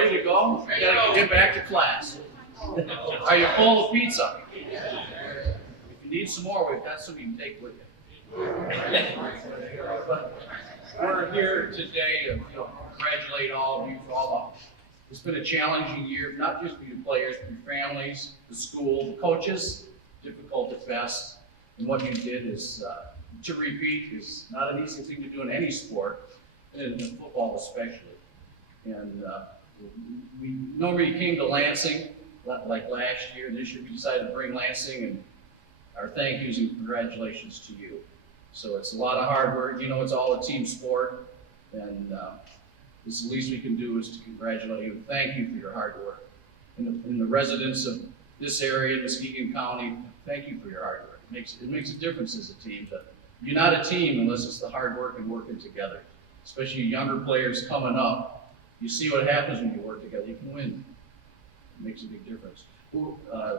ready to go? You gotta get back to class. Are you full of pizza? If you need some more, we've got some you can take with you. But we're here today to congratulate all of you for all the. It's been a challenging year, not just for you players, but your families, the school, the coaches, difficult at best. And what you did is, to repeat, is not an easy thing to do in any sport, and in football especially. And we normally came to Lansing, like last year. This year we decided to bring Lansing, and our thank yous and congratulations to you. So it's a lot of hard work. You know, it's all a team sport, and this the least we can do is to congratulate you and thank you for your hard work. And the residents of this area, Muskegon County, thank you for your hard work. It makes a difference as a team. But you're not a team unless it's the hard work and working together. Especially younger players coming up. You see what happens when you work together. You can win. It makes a big difference.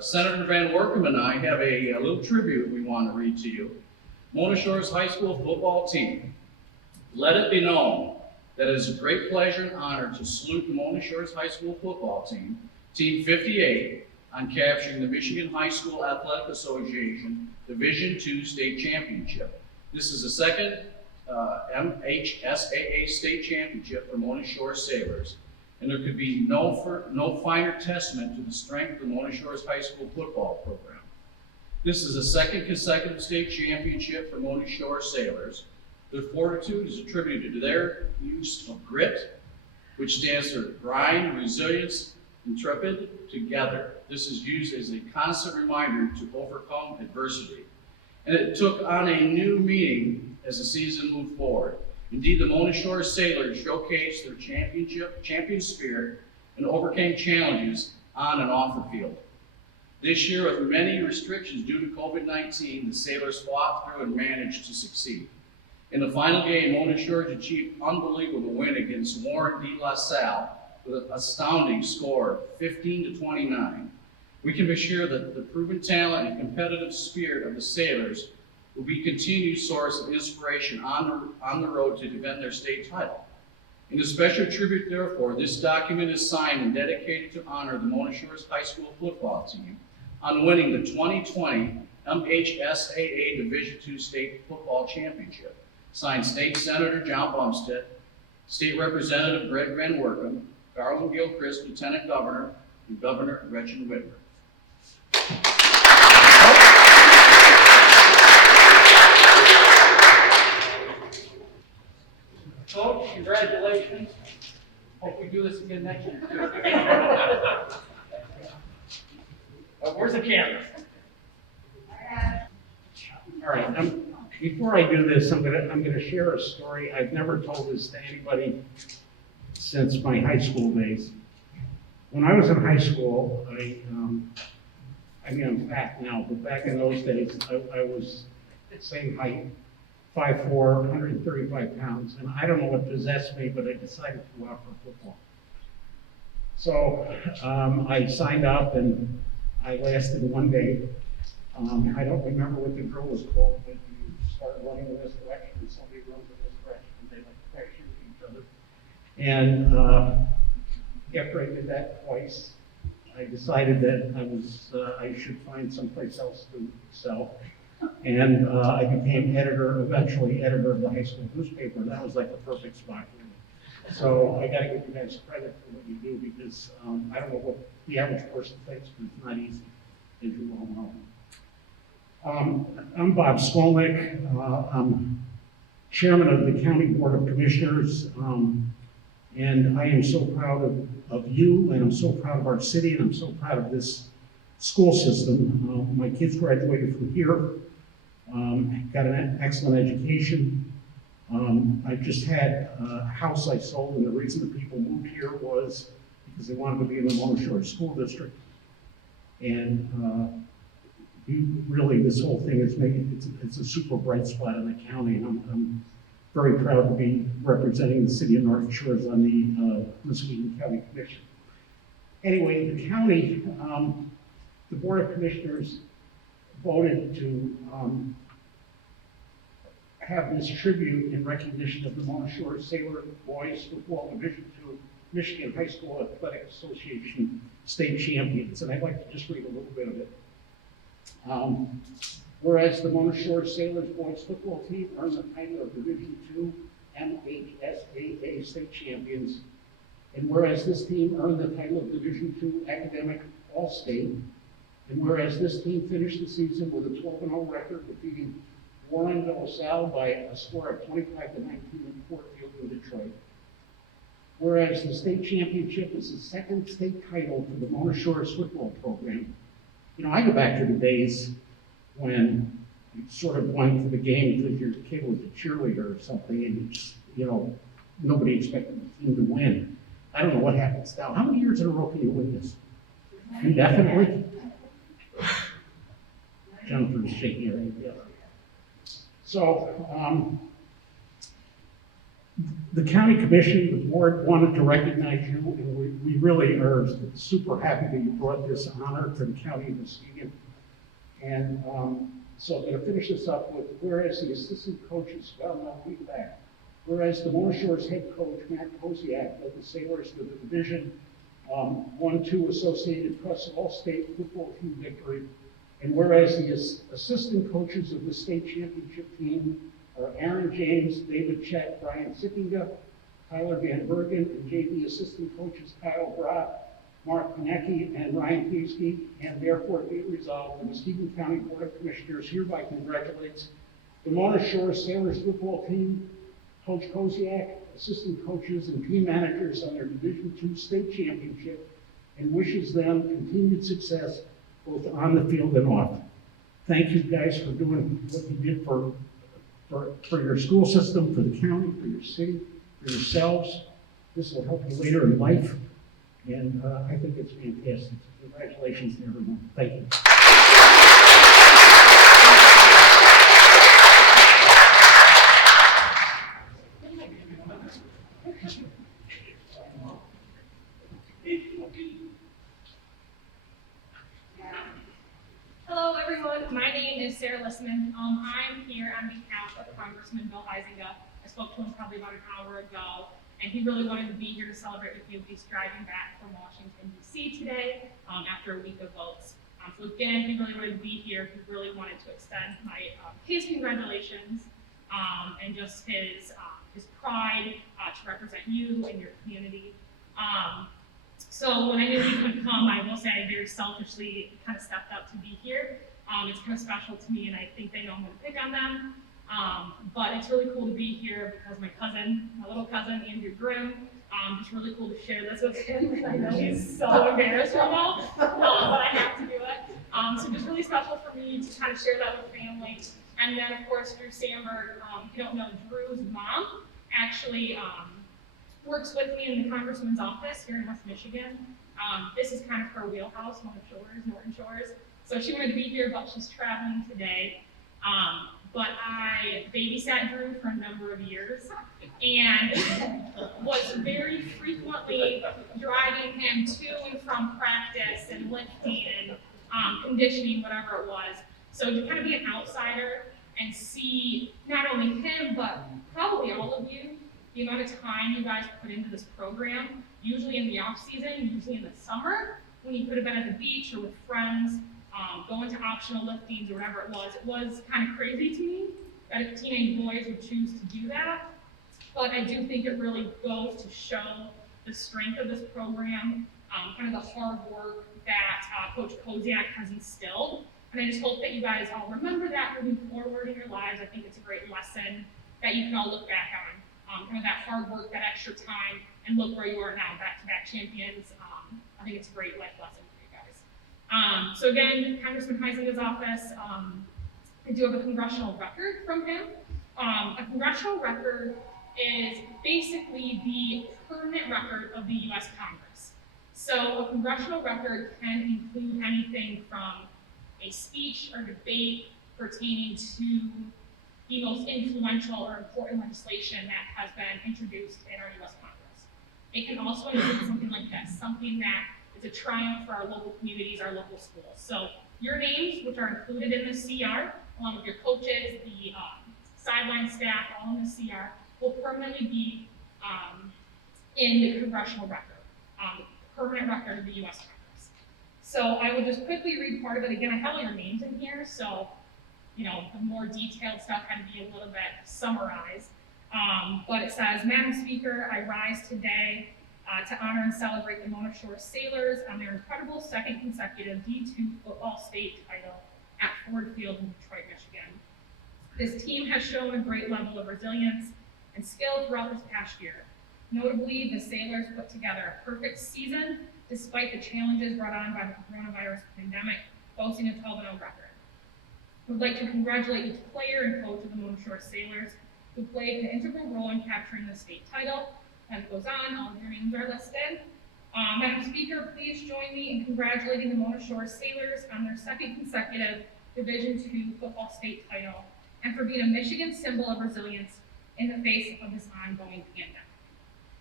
Senator VanWoerkom and I have a little tribute we want to read to you. Mona Shores High School football team. Let it be known that it is a great pleasure and honor to salute the Mona Shores High School football team, Team 58, on capturing the Michigan High School Athletic Association Division II State Championship. This is the second MHSAA State Championship for Mona Shores Sailors, and there could be no finer testament to the strength of the Mona Shores High School football program. This is the second consecutive state championship for Mona Shores Sailors. Their fortitude is attributed to their use of grit, which stands for grind, resilience, intrepid, together. This is used as a constant reminder to overcome adversity. And it took on a new meaning as the season moved forward. Indeed, the Mona Shores Sailors showcased their champion spirit and overcame challenges on and off the field. This year, with many restrictions due to COVID-19, the Sailors fought through and managed to succeed. In the final game, Mona Shores achieved an unbelievable win against Warren de La Salle with an astounding score of 15-29. We can be sure that the proven talent and competitive spirit of the Sailors will be a continued source of inspiration on the road to defend their state title. In a special tribute, therefore, this document is signed and dedicated to honor the Mona Shores High School football team on winning the 2020 MHSAA Division II State Football Championship. Signed State Senator Jon Bumstead, State Representative Greg VanWoerkom, Garland Gilchrist, Lieutenant Governor, and Governor Gretchen Whitmer. Coach, congratulations. Hope we do this again next year. Where's the camera? All right. Before I do this, I'm gonna share a story. I've never told this to anybody since my high school days. When I was in high school, I'm fat now, but back in those days, I was the same height, 5'4", 135 pounds, and I don't know what possessed me, but I decided to go out for football. So I signed up, and I lasted one day. I don't remember what the drill was called, but you start running in this direction, and somebody runs in this direction, and they like crash into each other. And after I did that twice, I decided that I should find someplace else to sell. And I became eventually editor of the high school newspaper, and that was like the perfect spot for me. So I gotta give you guys credit for what you do, because I don't know what the average person thinks, but it's not easy, as you all know. I'm Bob Scolnik. I'm chairman of the County Board of Commissioners, and I am so proud of you, and I'm so proud of our city, and I'm so proud of this school system. My kids graduated from here, got an excellent education. I just had a house I sold, and the reason the people moved here was because they wanted to be in the Mona Shores School District. And really, this whole thing is it's a super bright spot in the county, and I'm very proud to be representing the city of Norton Shores on the Muskegon County Commission. Anyway, the county, the Board of Commissioners voted to have this tribute in recognition of the Mona Shores Sailor Boys Football Division II Michigan High School Athletic Association state champions, and I'd like to just read a little bit of it. Whereas the Mona Shore Sailors boys football team earned the title of Division II MHSAA state champions, and whereas this team earned the title of Division II Academic All-State, and whereas this team finished the season with a 12-0 record, defeating Warren de La Salle by a score of 25-19 in Fort Field in Detroit. Whereas the state championship is the second state title for the Mona Shores football program. You know, I go back to the days when you sort of went to the game because your kid was a cheerleader or something, and you just, you know, nobody expected the team to win. I don't know what happens now. How many years in a row can you win this? Indefinitely? Jennifer's shaking her head. Yeah. So, the county commission, the board wanted to recognize you, and we really are super happy that you brought this honor to the county of Muskegon. And so I'm going to finish this up with, whereas the assistant coaches, well, no, we go back. Whereas the Mona Shores head coach, Matt Koziak, led the Sailors to the Division I-II Associated Press All-State Football Team victory. And whereas the assistant coaches of the state championship team are Aaron James, David Chet, Brian Sickinga, Tyler Van Bergen, and JV assistant coaches Kyle Brott, Mark Konecki, and Ryan Kiewski, and therefore be it resolved, the Muskegon County Board of Commissioners hereby congratulates the Mona Shore Sailors football team, Coach Koziak, assistant coaches, and team managers on their Division II state championship, and wishes them continued success both on the field and off. Thank you guys for doing what you did for your school system, for the county, for your city, for yourselves. This will help you later in life, and I think it's fantastic. Congratulations to everyone. Thank you. Hello, everyone. My name is Sarah Lisman. I'm here on behalf of Congressman Bill Huizenga. I spoke to him probably about an hour ago, and he really wanted to be here to celebrate with you. He's driving back from Washington, D.C. today after a week of votes. So again, he really wanted to be here. He really wanted to extend his congratulations and just his pride to represent you and your community. So when I knew he couldn't come, I will say I very selfishly kind of stepped up to be here. It's kind of special to me, and I think they know I'm going to pick on them. But it's really cool to be here because my little cousin, Andrew Grimm, it's really cool to share this with him. I know he's so embarrassed right now, but I have to do it. So just really special for me to kind of share that with family. And then, of course, Drew Sandberg, if you don't know, Drew's mom actually works with me in the congressman's office here in West Michigan. This is kind of her wheelhouse, Norton Shores. So she wanted to be here, but she's traveling today. But I babysat Drew for a number of years and was very frequently driving him to and from practice and lifting and conditioning, whatever it was. So to kind of be an outsider and see not only him, but probably all of you, the amount of time you guys put into this program, usually in the off season, usually in the summer, when you could have been at the beach or with friends, going to optional liftings or whatever it was kind of crazy to me that teenage boys would choose to do that. But I do think it really goes to show the strength of this program, kind of the hard work that Coach Koziak has instilled. And I just hope that you guys all remember that moving forward in your lives. I think it's a great lesson that you can all look back on. Kind of that hard work, that extra time, and look where you are now, back-to-back champions. I think it's a great life lesson for you guys. So again, Congressman Huizenga's office, I do have a congressional record from him. A congressional record is basically the permanent record of the U.S. Congress. So a congressional record can include anything from a speech or debate pertaining to the most influential or important legislation that has been introduced in our U.S. Congress. It can also include something like this, something that is a triumph for our local communities, our local schools. So your names, which are included in the CR, along with your coaches, the sideline staff, all in the CR, will permanently be in the congressional record. permanent record of the U.S. Congress. So I will just quickly read part of it. Again, I have all your names in here, so the more detailed stuff can be a little bit summarized. But it says, Madam Speaker, I rise today to honor and celebrate the Mona Shore Sailors on their incredible second consecutive D2 football state title at Ford Field in Detroit, Michigan. This team has shown a great level of resilience and skill throughout this past year. Notably, the Sailors put together a perfect season despite the challenges brought on by the coronavirus pandemic, boasting a 12-0 record. I would like to congratulate each player and coach of the Mona Shore Sailors who played an integral role in capturing the state title. And it goes on, all of your names are listed. Madam Speaker, please join me in congratulating the Mona Shore Sailors on their second consecutive Division II football state title and for being a Michigan symbol of resilience in the face of this ongoing pandemic.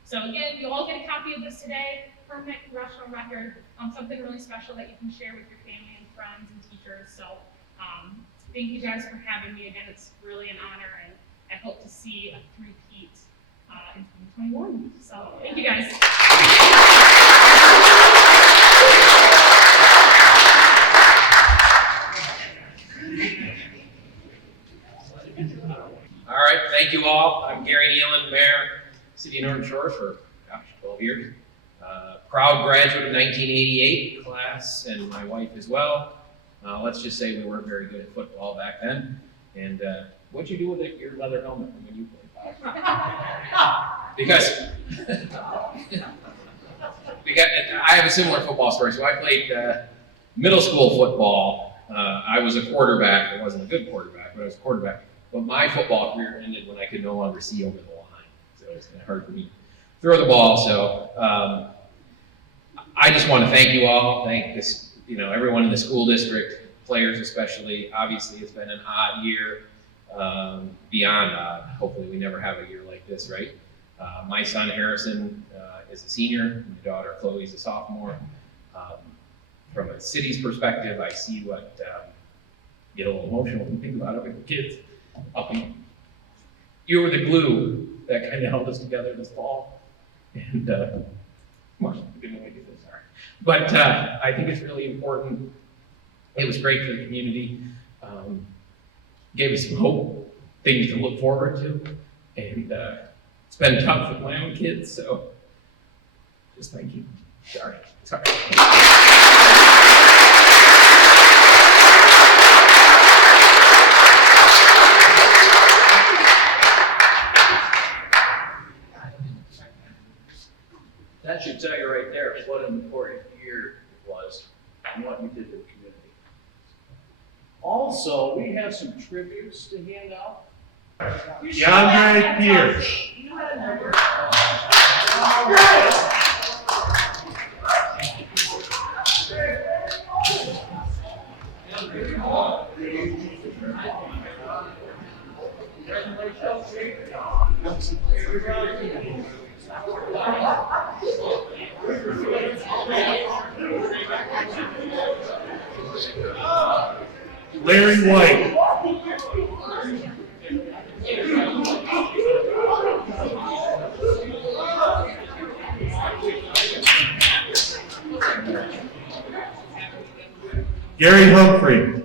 So again, you all get a copy of this today, permanent congressional record, something really special that you can share with your family and friends and teachers. So thank you guys for having me. Again, it's really an honor, and I hope to see a three-peat in 2021. So thank you guys. All right, thank you all. I'm Gary Nelund, Mayor, City of Norton Shores for 12 years. Proud graduate of 1988 class, and my wife as well. Let's just say we weren't very good at football back then. And what'd you do with your leather helmet when you played? Because I have a similar football story. So I played middle school football. I was a quarterback. I wasn't a good quarterback, but I was a quarterback. But my football career ended when I could no longer see over the line. So it was kind of hard for me to throw the ball. So I just want to thank you all. Thank this, everyone in the school district, players especially. Obviously, it's been an odd year, beyond odd. Hopefully, we never have a year like this, right? My son Harrison is a senior. My daughter Chloe is a sophomore. From a city's perspective, I see what get a little emotional when you think about it with the kids. You were the glue that kind of held us together this fall, and Marshall, I didn't want to do this, sorry. But I think it's really important. It was great for the community. Gave us some hope, things to look forward to, and it's been tough with my own kids, so just thank you. Sorry. That should tell you right there what an important year it was and what you did to the community. Also, we have some tributes to hand out. DeAndre Pierce. Larry White. Gary Humphrey.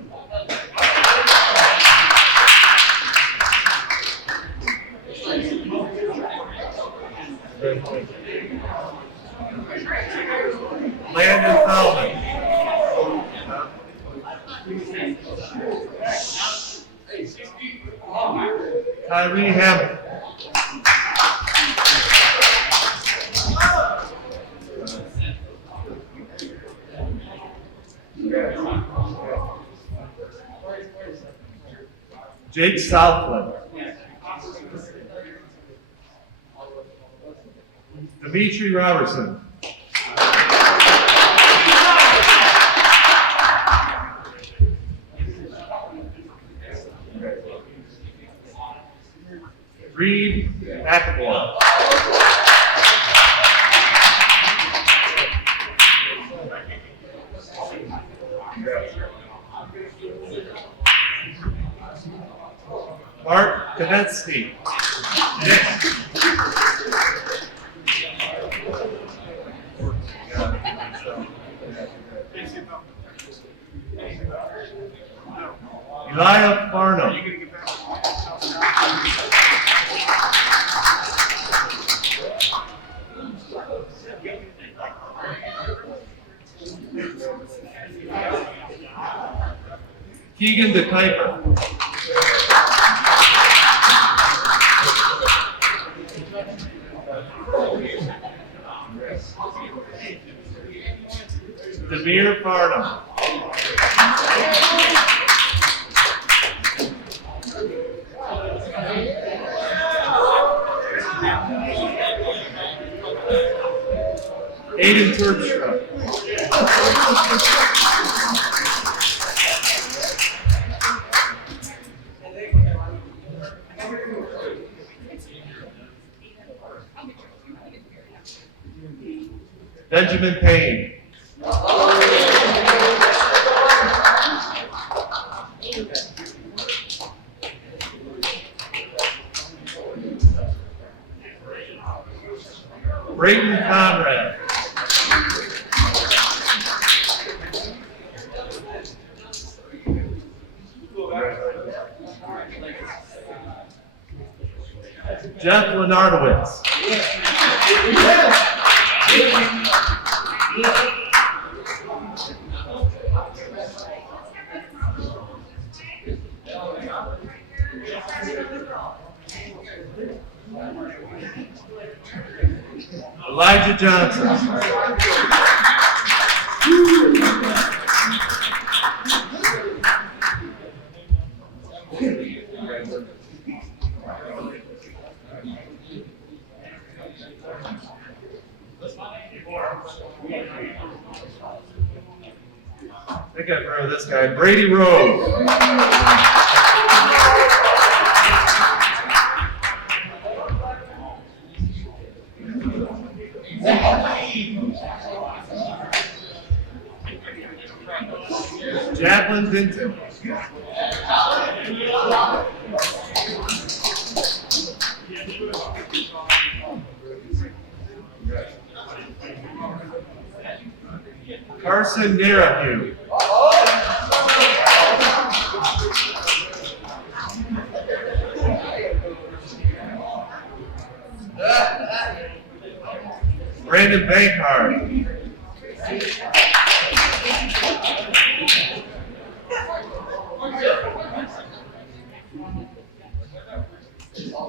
Landon Fowler. Tyree Hammond. Jake Southland. Dimitri Robertson. Reed McAvoy. Mark Konetsky. Nick. Lyle Farnham. Keegan DeKuyper. Demir Farnham. Aiden Terpstra. Benjamin Payne. Brayton Conrad. Jeff Lenardowitz. Elijah Johnson. I think I've heard of this guy, Brady Rose. Jacqueline Vinton. Carson Narahue. Brandon Bankhart.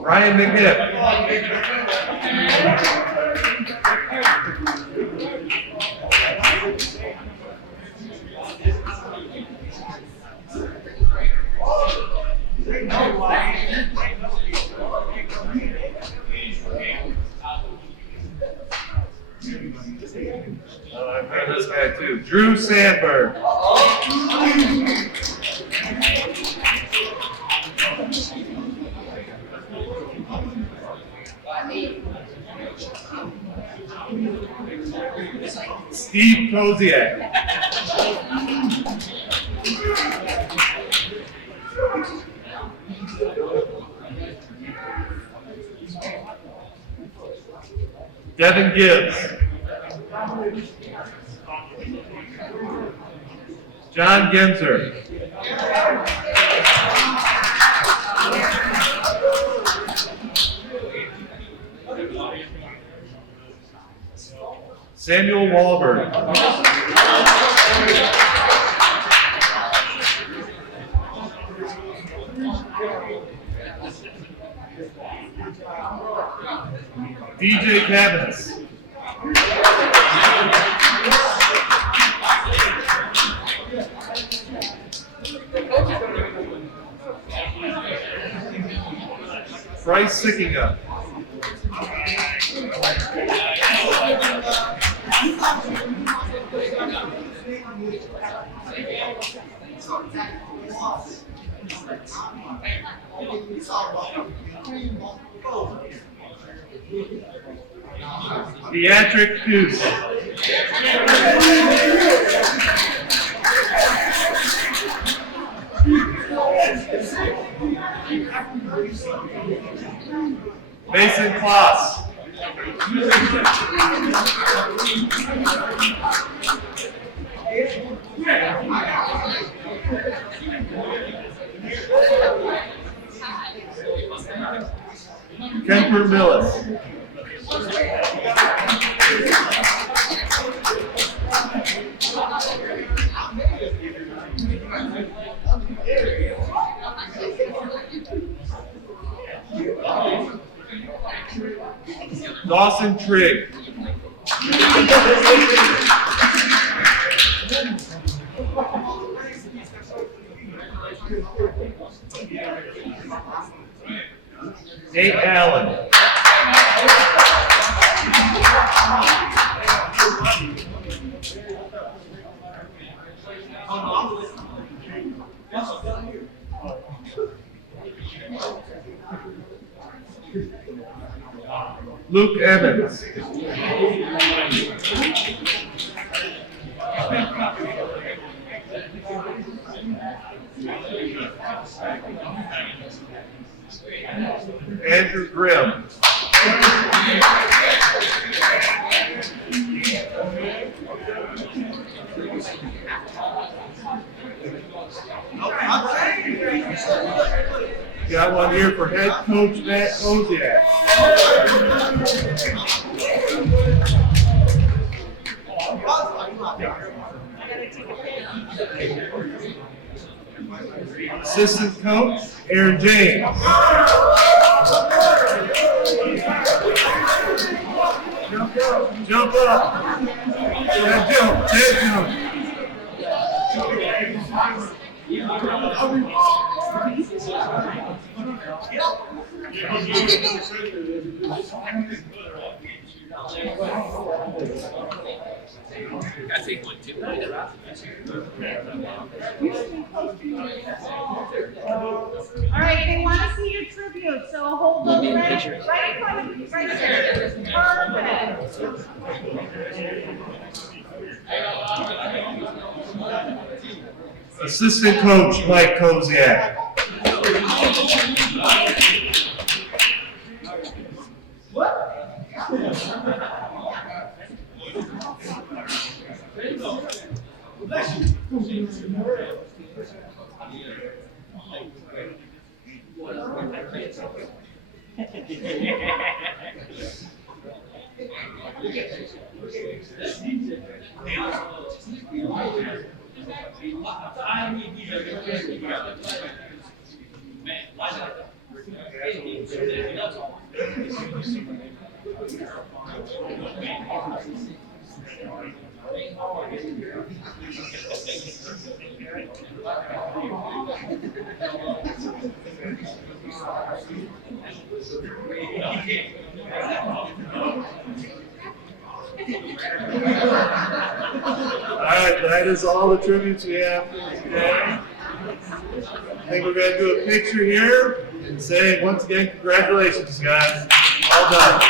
Ryan McNiff. Oh, I've heard this guy too. Drew Sandberg. Steve Koziak. Devin Gibbs. John Genzer. Samuel Wahlberg. DJ Cabins. Bryce Sickinga. Beatrice Hughes. Mason Kloss. Cooper Millis. Dawson Trigg. Nate Allen. Luke Evans. Andrew Grimm. Got one here for head coach Matt Koziak. Assistant coach Aaron James. Jump up. Head jump. Head jump. All right, they want to see your tribute, so hold those right in front of you, right there. Perfect. Assistant coach Mike Koziak. Alright, that is all the tributes we have for today. I think we're going to do a picture here and say once again, congratulations guys. All done.